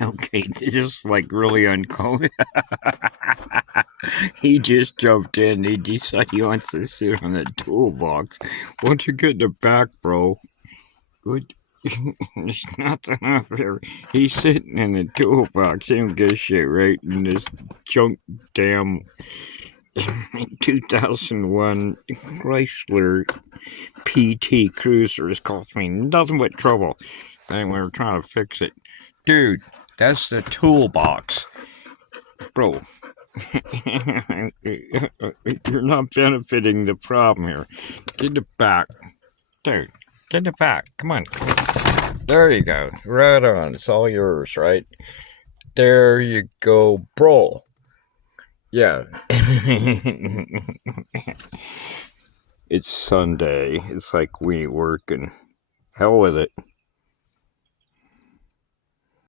Okay, this is like really uncommon. He just jumped in. He decided he wants to sit on the toolbox. Once you get in the back, bro, good. There's nothing up there. He's sitting in the toolbox. He don't give a shit, right? In this junk damn 2001 Chrysler PT Cruiser has caused me nothing but trouble. And we were trying to fix it. Dude, that's the toolbox. Bro, you're not benefiting the problem here. Get the back. Dude, get the back. Come on. There you go. Right on. It's all yours, right? There you go, bro. Yeah. It's Sunday. It's like we ain't working. Hell with it.